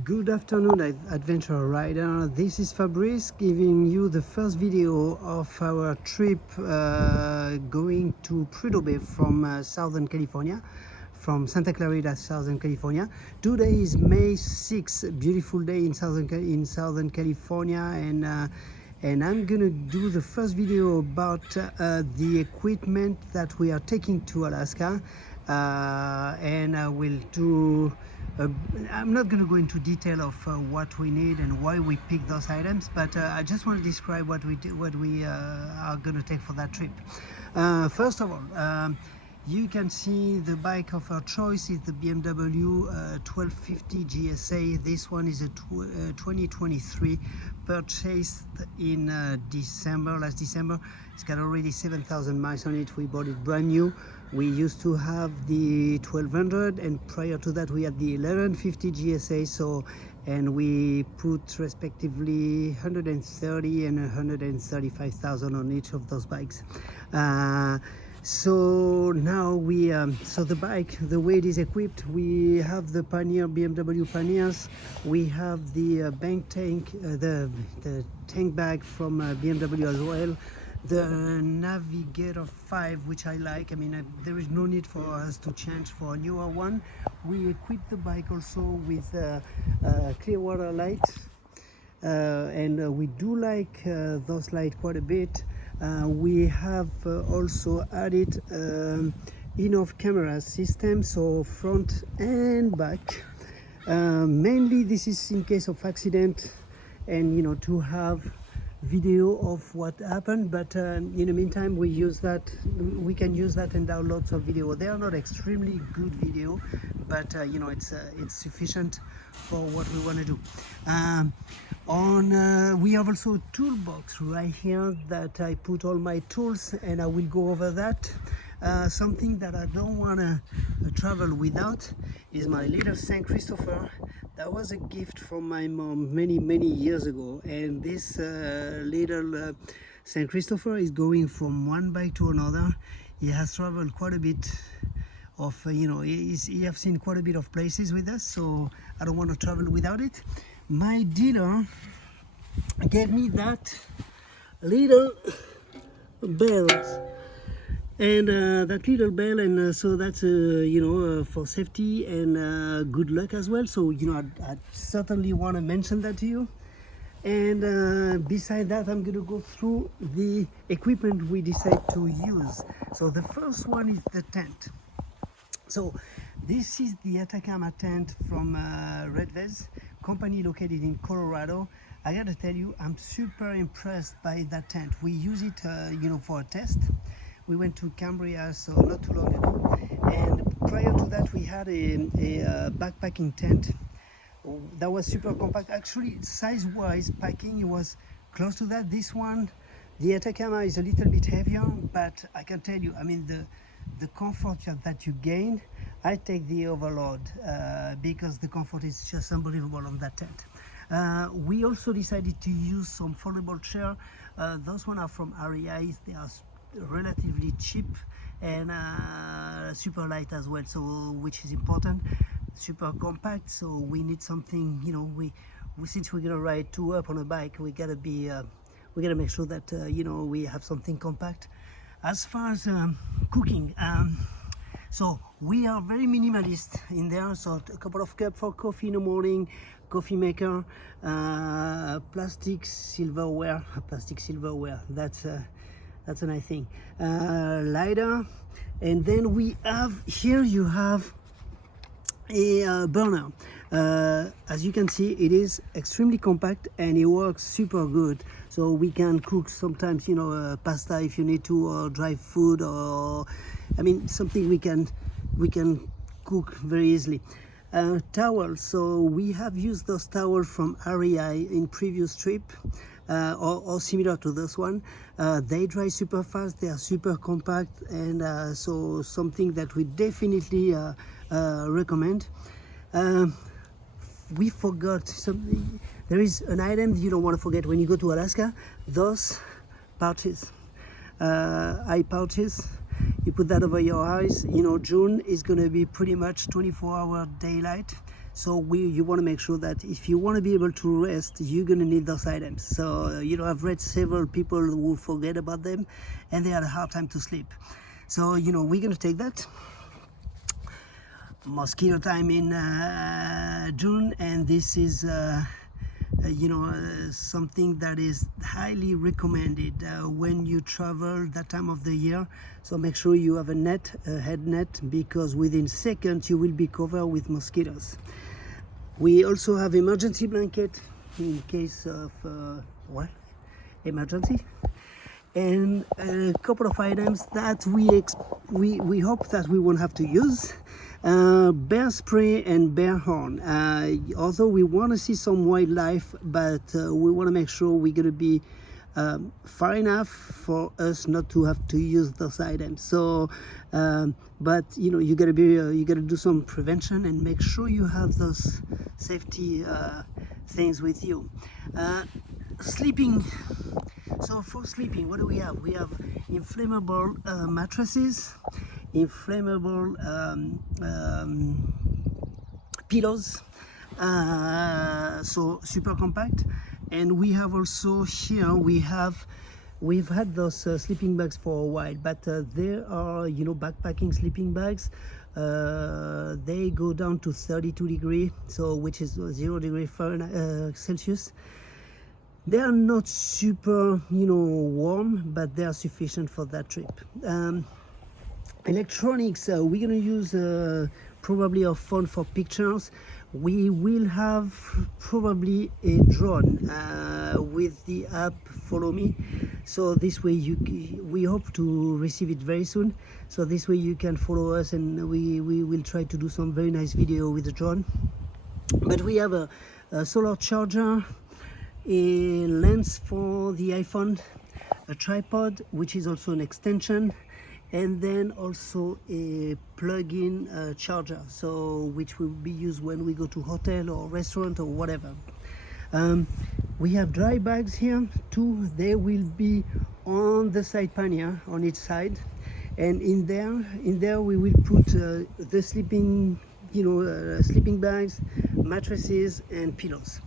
Good afternoon, adventure rider. This is Fabrice giving you the first video of our trip going to Prudhoe from Southern California, from Santa Clarita, Southern California. Today is May 6th, beautiful day in Southern California, and I'm gonna do the first video about the equipment that we are taking to Alaska, and I will do. I'm not going to go into detail of what we need and why we picked those items, but I just want to describe what we are going to take for that trip. First of all, you can see the bike of our choice is the BMW 1250 GSA. This one is a 2023, purchased in last December. It's got already 7,000 miles on it. We bought it brand new. We used to have the 1200, and prior to that we had the 1150 GSA. And we put respectively 130 and 135,000 on each of those bikes. So now so the bike, the way it is equipped, we have the Pioneer, BMW Pioneers. We have the bank tank, the tank bag from BMW as well. The Navigator 5, which I like. I mean, there is no need for us to change for a newer one. We equipped the bike also with clear water light, and we do like those lights quite a bit. We have also added enough camera system, so front and back. Mainly this is in case of accident, and to have video of what happened, but in the meantime we can use that and download lots of video. They are not extremely good video, but it's sufficient for what we want to do. We have also a toolbox right here that I put all my tools, and I will go over that. Something that I don't want to travel without is my little St. Christopher. That was a gift from my mom many years ago, and this little St. Christopher is going from one bike to another. He has traveled quite a bit of, he have seen quite a bit of places with us, so I don't want to travel without it. My dealer gave me that little belt, and that little bell, and so that's for safety and good luck as well. So I certainly want to mention that to you. And beside that, I'm going to go through the equipment we decide to use. So the first one is the tent. So this is the Atacama tent from Redvez company, located in Colorado. I gotta tell you, I'm super impressed by that tent. We use it for a test. We went to Cambria so not too long ago, and prior to that we had a backpacking tent that was super compact. Actually, size wise, packing, it was close to that. This one, the Atacama, is a little bit heavier, but I can tell you, I mean, the comfort that you gain, I take the Overlord because the comfort is just unbelievable on that tent. We also decided to use some foldable chair. Those ones are from REI. They are relatively cheap and super light as well, so which is important. Super compact, so we need something, we since we're gonna ride two up on a bike, we gotta make sure that we have something compact. As far as cooking, so we are very minimalist in there. So a couple of cups for coffee in the morning, coffee maker, plastic silverware. That's a nice thing. Lighter, and then we have here, you have a burner. As you can see, it is extremely compact and it works super good. So we can cook sometimes, pasta if you need to, or dry food, or something we can cook very easily. Towels. So we have used those towels from REI in previous trip. Or similar to this one. They dry super fast, they are super compact, and so something that we definitely recommend. We forgot something. There is an item you don't want to forget when you go to Alaska: those pouches, eye pouches. You put that over your eyes. June is going to be pretty much 24-hour daylight, So you want to make sure that if you want to be able to rest, you're going to need those items. So I've read several people who forget about them and they had a hard time to sleep. So we're going to take that. Mosquito time in June, and this is something that is highly recommended when you travel that time of the year. So make sure you have a head net, because within seconds you will be covered with mosquitoes. We also have emergency blanket in case of emergency, and a couple of items that we hope that we won't have to use. Bear spray and bear horn. Although we want to see some wildlife, but we want to make sure we're going to be far enough for us not to have to use those items. So but you got to do some prevention and make sure you have those safety things with you. Sleeping. So for sleeping, what do we have? We have inflammable mattresses, inflammable pillows, so super compact. And we have also here, we've had those sleeping bags for a while, but there are backpacking sleeping bags. They go down to 32 degrees, so which is 0 degree Fahrenheit, Celsius. They are not super warm, but they are sufficient for that trip. Electronics, we're gonna use probably our phone for pictures. We will have probably a drone with the app Follow Me, so this way we hope to receive it very soon, so this way you can follow us, and we will try to do some very nice video with the drone. But we have a solar charger, a lens for the iPhone, a tripod which is also an extension, and then also a plug-in charger, so which will be used when we go to hotel or restaurant or whatever. We have dry bags here too. They will be on the side pannier on each side, and in there we will put the sleeping sleeping bags, mattresses and pillows.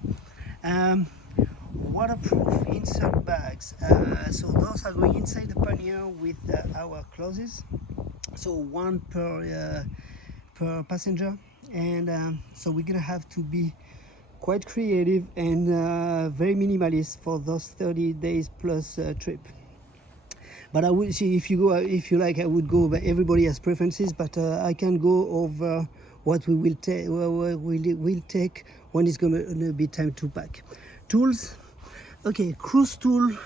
Waterproof insert bags, so those are going inside the pannier with our clothes, so one per passenger, and so we're gonna have to be quite creative and very minimalist for those 30 days plus trip. But I would see, if you like, I would go over, everybody has preferences, but I can go over what we will take when it's gonna be time to pack. Tools. Okay, cruise tool,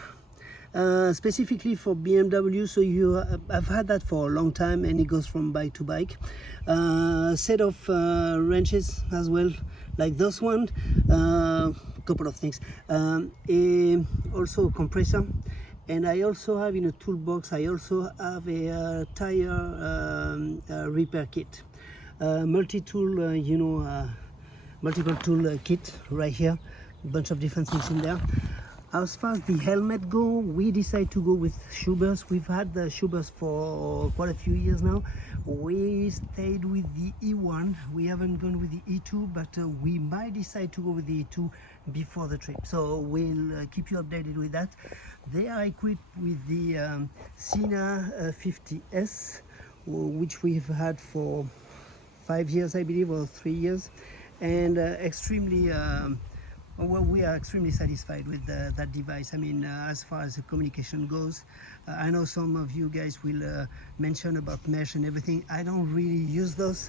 specifically for BMW. So I've had that for a long time, and it goes from bike to bike. Set of wrenches as well, like this one. Couple of things. Also a compressor, and I also have in a toolbox. I also have a tire repair kit, multi-tool, multiple tool kit right here. A bunch of different things in there. As far as the helmet go, we decided to go with Schubers. We've had the Schubers for quite a few years now. We stayed with the E1. We haven't gone with the E2, but we might decide to go with the E2 before the trip. So we'll keep you updated with that. They are equipped with the Sina 50S, which we've had for 5 years, I believe, or 3 years, and extremely well, we are extremely satisfied with that device. I mean, as far as the communication goes, I know some of you guys will mention about mesh and everything. I don't really use those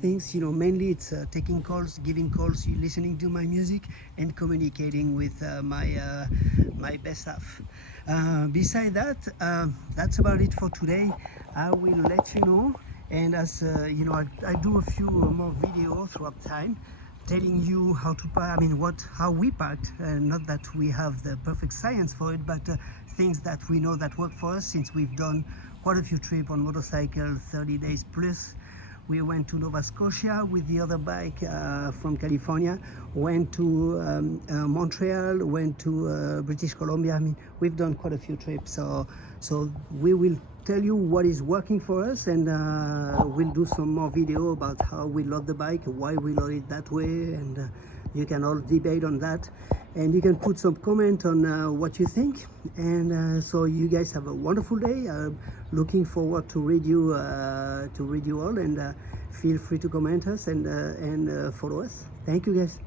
things. Mainly it's taking calls, giving calls, listening to my music, and communicating with my best staff. Beside that, that's about it for today. I will let you know, and as I do a few more videos throughout time, telling you how to pack, how we packed, not that we have the perfect science for it, but things that we know that work for us, since we've done quite a few trips on motorcycle, 30 days plus. We went to Nova Scotia with the other bike from California, went to Montreal, went to British Columbia. We've done quite a few trips, so we will tell you what is working for us, and we'll do some more video about how we load the bike, why we load it that way, and you can all debate on that, and you can put some comment on what you think. And so you guys have a wonderful day. I'm looking forward to read you all, and feel free to comment us and follow us. Thank you guys.